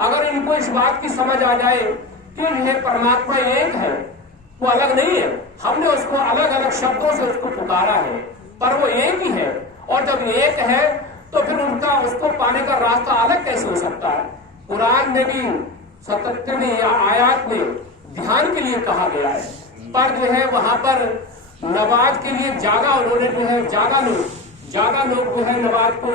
अगर इनको इस बात की समझ आ जाए कि यह परमात्मा एक है, वो अलग नहीं है, हमने उसको अलग अलग शब्दों से उसको पुकारा है, पर वो एक ही है, और जब एक है तो फिर उनका उसको पाने का रास्ता अलग कैसे हो सकता है। कुरान में भी 77वें आयत में ध्यान के लिए कहा गया है, पर जो है वहां पर नमाज के लिए जागा उन्होंने जो है जागा लोग जो है नमाज को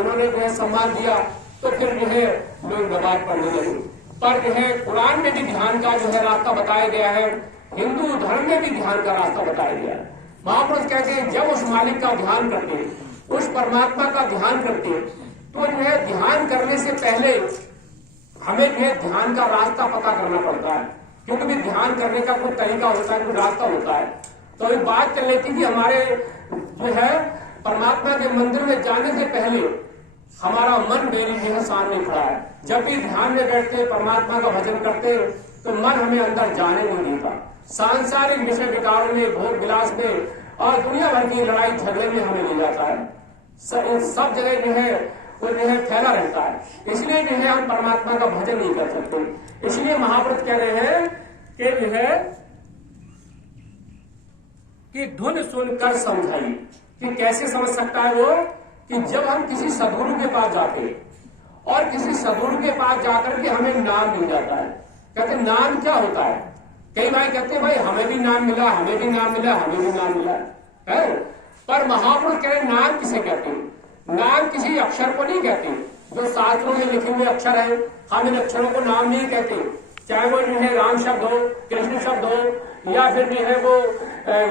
उन्होंने जो है सम्मान दिया, तो फिर जो है लोग नमाज पढ़ने लगे। पर जो है कुरान में भी ध्यान का जो है रास्ता बताया गया है, हिंदू धर्म में भी ध्यान का रास्ता बताया गया है। महापुरुष कहते हैं जब उस मालिक का ध्यान करते हैं, उस परमात्मा का ध्यान करते हैं, तो जो है ध्यान करने से पहले हमें जो है ध्यान का रास्ता पता करना पड़ता है, क्योंकि भी ध्यान करने का कोई तरीका होता है, कोई रास्ता होता है। तो एक बात चल रही थी कि हमारे जो है परमात्मा के मंदिर में जाने से पहले हमारा मन मेरी जो है सामने खड़ा है। जब भी ध्यान में बैठते परमात्मा का भजन करते तो मन हमें अंदर जाने नहीं देता, सांसारिक विषय विकारों में, भोग विलास में और दुनिया भर की लड़ाई झगड़े में हमें ले जाता है। सब जगह जो है वो जो है फैला रहता है, इसलिए जो है हम परमात्मा का भजन नहीं कर सकते। इसलिए महापुरुष कह रहे हैं कि जो है कि धुन सुनकर समझाई। कि कैसे समझ सकता है वो, कि जब हम किसी सदगुरु के पास जाते और किसी सदगुरु के पास जाकर के हमें नाम मिल जाता है। कहते नाम क्या होता है, कई भाई कहते हैं भाई हमें भी नाम मिला, हमें भी नाम मिला, हमें भी नाम मिला है, पर महापुरुष कह रहे नाम किसे कहते हैं। नाम किसी अक्षर को नहीं कहते, जो शास्त्रों में लिखे हुए अक्षर है हम इन अक्षरों को नाम नहीं कहते, चाहे वो जो है राम शब्द हो, कृष्ण शब्द हो, या फिर जो है वो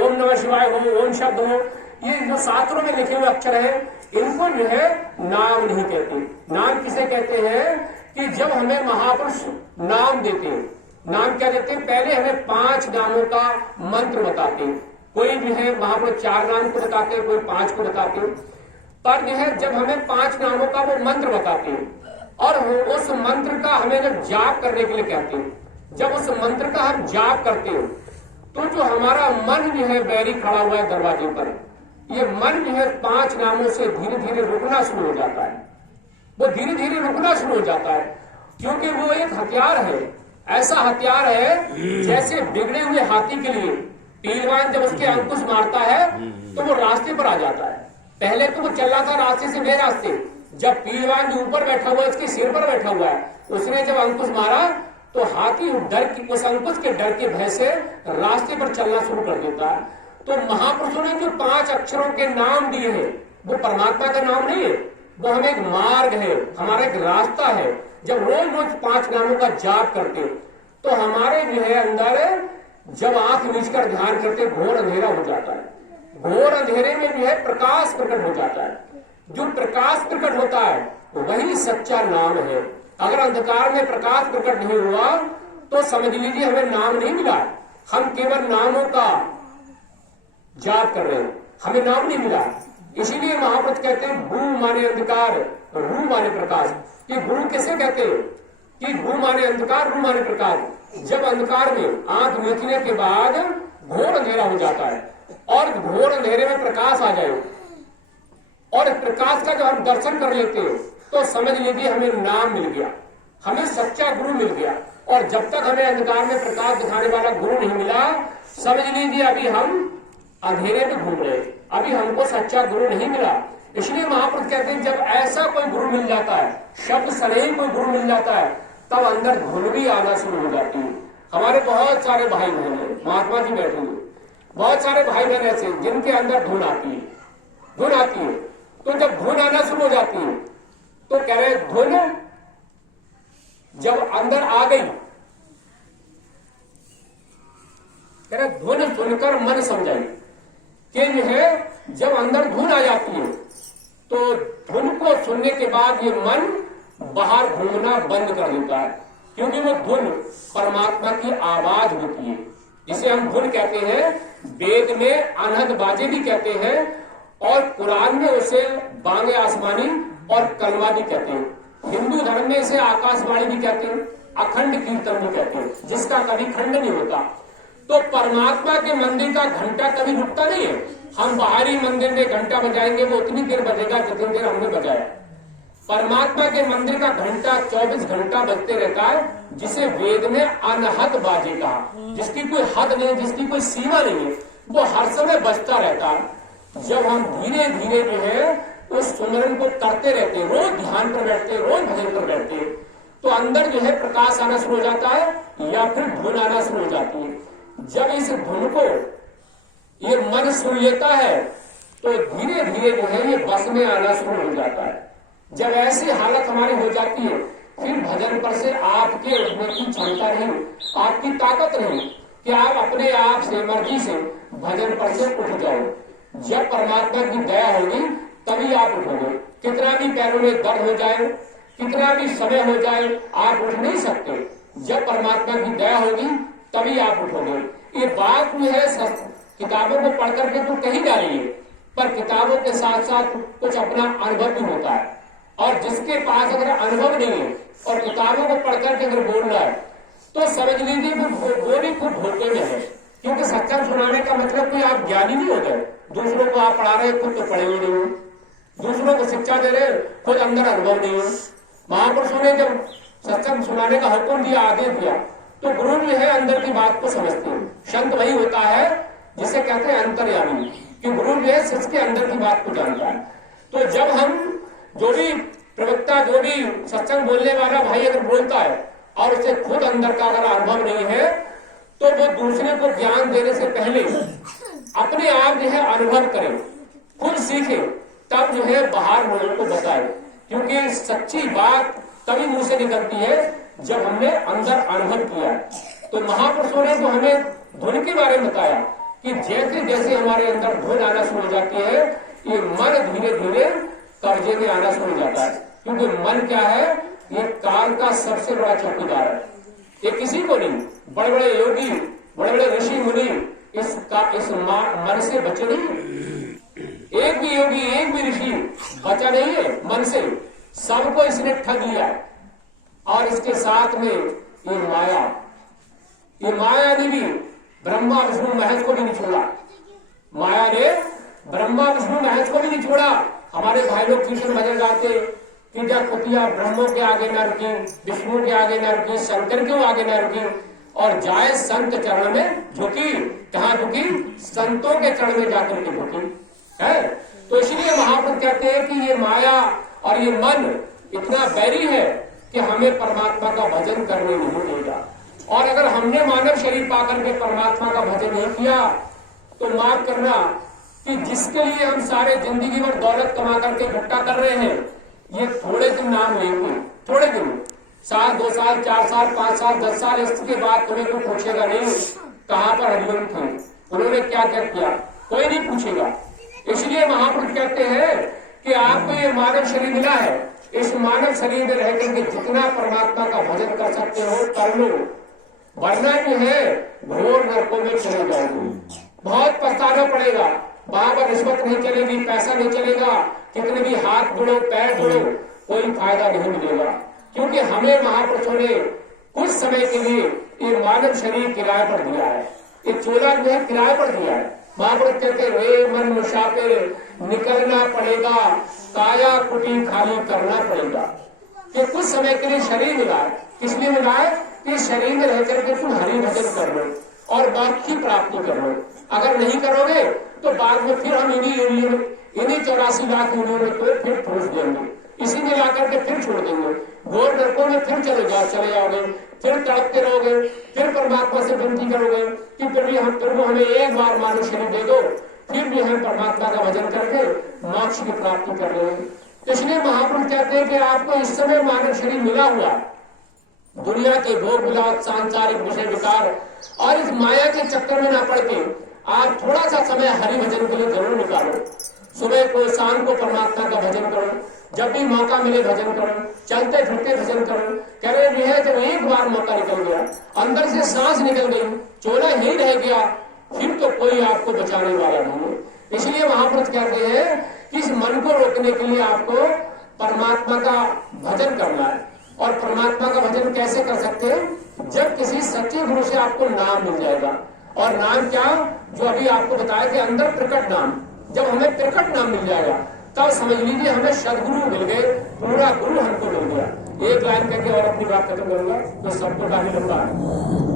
ओम नमः शिवाय हो, ओम शब्द हो, ये जो शास्त्रों में लिखे हुए अक्षर है इनको जो है नाम नहीं कहते। नाम किसे कहते हैं कि जब हमें महापुरुष नाम देते हैं, नाम क्या देते हैं, पहले हमें 5 नामों का मंत्र बताते हैं। कोई जो है महापुरुष 4 नाम को बताते हैं, कोई 5 को बताते हैं, पर जो है जब हमें 5 नामों का वो मंत्र बताते हैं और उस मंत्र का हमें जब जाप करने के लिए कहते हैं, जब उस मंत्र का हम जाप करते हैं तो जो हमारा मन जो है बैरी खड़ा हुआ है दरवाजे पर, ये मन जो है 5 नामों से धीरे धीरे रुकना शुरू हो जाता है। वो धीरे धीरे रुकना शुरू हो जाता है, क्योंकि वो एक हथियार है, ऐसा हथियार है जैसे बिगड़े हुए हाथी के लिए पहलवान जब उसके अंकुश मारता है तो वो रास्ते पर आ जाता है। पहले तो वो चल रहा था रास्ते से बेरास्ते, जब पहलवान जो ऊपर बैठा हुआ है उसके सिर पर बैठा हुआ है, उसने जब अंकुश मारा तो हाथी उस अंकुश के डर के भय से रास्ते पर चलना शुरू कर देता है। तो महापुरुषों ने जो 5 अक्षरों के नाम दिए हैं वो परमात्मा का नाम नहीं है, वो हमें एक मार्ग है, हमारा एक रास्ता है। जब रोज रोज 5 नामों का जाप करते तो हमारे जो है अंदर जब आंख मीचकर ध्यान करते घोर अंधेरा हो जाता है। घोर अंधेरे में जो है प्रकाश प्रकट हो जाता है। जो प्रकाश प्रकट होता है वही सच्चा नाम है। अगर अंधकार में प्रकाश प्रकट नहीं हुआ तो समझ लीजिए हमें नाम नहीं मिला, हम केवल नामों का जाप कर रहे हैं, हमें नाम नहीं मिला। इसीलिए महापुरुष कहते हैं गुरु माने अंधकार, रू माने प्रकाश। कि गुरु किसे कहते हैं कि गुरु माने अंधकार, रू माने प्रकाश। जब अंधकार में आंख मीचने के बाद घोर अंधेरा हो जाता है और घोर अंधेरे में प्रकाश आ जाए और प्रकाश का जब हम दर्शन कर लेते हैं तो समझ लीजिए हमें नाम मिल गया, हमें सच्चा गुरु मिल गया। और जब तक हमें अंधकार में प्रकाश दिखाने वाला गुरु नहीं मिला, समझ लीजिए अभी हम अंधेरे में घूम रहे, अभी हमको सच्चा गुरु नहीं मिला। इसलिए महापुरुष कहते हैं जब ऐसा कोई गुरु मिल जाता है, शब्द सने कोई गुरु मिल जाता है, तब अंदर धुन भी आना शुरू हो जाती है। हमारे बहुत सारे भाई बहन हैं, महात्मा जी बैठे हुए, बहुत सारे भाई बहन ऐसे जिनके अंदर धुन आती है, धुन आती है। तो जब धुन आना शुरू हो जाती है तो कह रहे धुन जब अंदर आ गई, कह रहे धुन सुनकर मन समझाई। कि जो है जब अंदर धुन आ जाती है तो धुन को सुनने के बाद ये मन बाहर घूमना बंद कर देता है, क्योंकि वो धुन परमात्मा की आवाज होती है, जिसे हम धुन कहते हैं। वेद में अनहद बाजे भी कहते हैं और कुरान में उसे बांगे आसमानी और कलमा भी कहते हैं। हिंदू धर्म में इसे आकाशवाणी भी कहते हैं, अखंड कीर्तन भी कहते हैं, जिसका कभी खंड नहीं होता। तो परमात्मा के मंदिर का घंटा कभी रुकता नहीं है। हम बाहरी मंदिर में घंटा बजाएंगे वो उतनी देर बजेगा जितनी देर हमने बजाया, परमात्मा के मंदिर का घंटा 24 घंटा बजते रहता है, जिसे वेद ने अनहद बाजे कहा, जिसकी कोई हद नहीं, जिसकी कोई सीमा नहीं है, वो हर समय बजता रहता है। जब हम धीरे धीरे जो है उस सुमरन को करते रहते, रोज ध्यान पर बैठते, रोज भजन पर बैठते, तो अंदर जो है प्रकाश आना शुरू हो जाता है या फिर धुन आना शुरू हो जाती है। जब इस धुन को ये मन सुन लेता है तो धीरे धीरे जो है ये बस में आना शुरू हो जाता है। जब ऐसी हालत हमारी हो जाती है, फिर भजन पर से आपके उठने की क्षमता नहीं, आपकी ताकत नहीं कि आप अपने आप से मर्जी से भजन पर से उठ जाओ। जब परमात्मा की दया होगी तभी आप उठोगे। कितना भी पैरों में दर्द हो जाए, कितना भी समय हो जाए, आप उठ नहीं सकते। जब परमात्मा की दया होगी तभी आप उठोगे। ये बात जो है किताबों को पढ़ करके तो कही जा रही है, पर किताबों के साथ साथ कुछ अपना अनुभव भी होता है। और जिसके पास अगर अनुभव नहीं है और किताबों को पढ़ करके अगर बोल रहा है तो समझ लीजिए वो भी खूब धोखे में है। क्योंकि सत्संग सुनाने का मतलब कोई आप ज्ञानी नहीं हो गए, दूसरों को आप पढ़ा रहे, खुद तो पढ़े ही नहीं हो, दूसरों को शिक्षा दे रहे, खुद अंदर अनुभव नहीं हो। महापुरुषों ने जब सत्संग सुनाने का हुक्म दिया, आदेश दिया, तो गुरु जो है अंदर की बात को समझते हैं। संत वही होता है जिसे कहते हैं अंतर्यामी, कि गुरु जो है शिष्य के अंदर की बात को जानता है। तो जब हम जो भी प्रवक्ता, जो भी सत्संग बोलने वाला भाई अगर बोलता है और उसे खुद अंदर का अगर अनुभव नहीं है, तो वो दूसरे को ज्ञान देने से पहले अपने आप जो है अनुभव करे, खुद सीखे, तब जो है बाहर लोगों को बताए। क्योंकि सच्ची बात तभी मुंह से निकलती है जब हमने अंदर अनुभव किया। तो महापुरुषों ने तो हमें धुन के बारे में बताया कि जैसे जैसे हमारे अंदर धुन आना शुरू हो जाती है, ये मन धीरे धीरे कब्जे में आना शुरू हो जाता है। क्योंकि मन क्या है, ये काल का सबसे बड़ा चौकीदार है। ये किसी को नहीं, बड़े बड़े योगी, बड़े बड़े ऋषि मुनि इस मन से बचे नहीं। एक भी योगी, एक भी ऋषि बचा नहीं है मन से, सबको इसने ठग लिया है। और इसके साथ में ये माया ने भी ब्रह्मा विष्णु महेश को भी नहीं छोड़ा। माया ने ब्रह्मा विष्णु महेश को भी नहीं छोड़ा। हमारे भाई लोग कीर्तन भजन गाते कि जब कुतिया ब्रह्मों के आगे न रुकी, विष्णु के आगे न रुकी, शंकर के आगे न रुकी, और जाए संत चरण में झुकी। कहाँ झुकी? संतों के चरण में जाकर के झुकी है। तो इसलिए महापुरुष कहते हैं कि ये माया और ये मन इतना बैरी है कि हमें परमात्मा का भजन करने नहीं देगा। और अगर हमने मानव शरीर पाकर के परमात्मा का भजन नहीं किया तो माफ करना कि जिसके लिए हम सारे जिंदगी भर दौलत कमा करके इकट्ठा कर रहे हैं, ये थोड़े दिन नाम लेंगे, थोड़े दिन, साल, 2 साल, 4 साल, 5 साल, 10 साल, इसके बाद तुम्हें कोई पूछेगा नहीं कहाँ पर हरिओम थे, उन्होंने क्या क्या किया, कोई नहीं पूछेगा। इसलिए महापुरुष कहते हैं कि आपको ये मानव शरीर मिला है, इस मानव शरीर में रह करके जितना परमात्मा का भजन कर सकते हो कर लो, वरना जो है घोर नरकों में चले जाओगे। बहुत पछताना पड़ेगा। वहां पर रिश्वत नहीं चलेगी, पैसा नहीं चलेगा, कितने भी हाथ जोड़ो, पैर जोड़ो, कोई फायदा नहीं मिलेगा। क्योंकि हमें महापुरुषों ने कुछ समय के लिए ये मानव शरीर किराए पर दिया है, ये चोला जो है किराए पर दिया है। महापुरुष कहते रे मन मुसाफिर निकलना पड़ेगा, काया कुटी खाली करना पड़ेगा। कि कुछ समय के लिए शरीर मिला है, किस लिए मिला है? कि शरीर में रह करके तुम हरि भजन कर लो और बात की प्राप्ति कर लो। अगर नहीं करोगे तो बाद में फिर हम इन्हीं 84 लाख यूनियों में तो फिर ठूस देंगे, इसी में लाकर के फिर छोड़ देंगे, घोर नरकों में फिर चले जाओगे, फिर तड़पते रहोगे, फिर परमात्मा से विनती करोगे कि प्रभु हमें एक बार मानव शरीर दे दो, फिर भी हम परमात्मा का भजन करके मोक्ष की प्राप्ति कर लेंगे। इसलिए महापुरुष कहते हैं कि आपको इस समय मानव शरीर मिला हुआ, दुनिया के भोग विलास, सांसारिक विषय विकार और इस माया के चक्कर में ना पड़ के आप थोड़ा सा समय हरि भजन के लिए जरूर निकालो। सुबह को, शाम को परमात्मा का भजन करो, जब भी मौका मिले भजन करो, चलते फिरते भजन करो। कह रहे हैं जब एक बार मौका निकल गया, अंदर से सांस निकल गई, चोला ही रह गया, फिर तो कोई आपको बचाने वाला नहीं है। इसलिए महापुरुष कहते हैं कि इस मन को रोकने के लिए आपको परमात्मा का भजन करना है। और परमात्मा का भजन कैसे कर सकते हैं? जब किसी सच्चे गुरु से आपको नाम मिल जाएगा। और नाम क्या? जो अभी आपको बताया कि अंदर प्रकट नाम, जब हमें प्रकट नाम मिल जाएगा तब समझ लीजिए हमें सदगुरु मिल गए, पूरा गुरु हमको मिल गया। एक लाइन करके और अपनी बात खत्म करूंगा, तो सबको काफी लंबा है।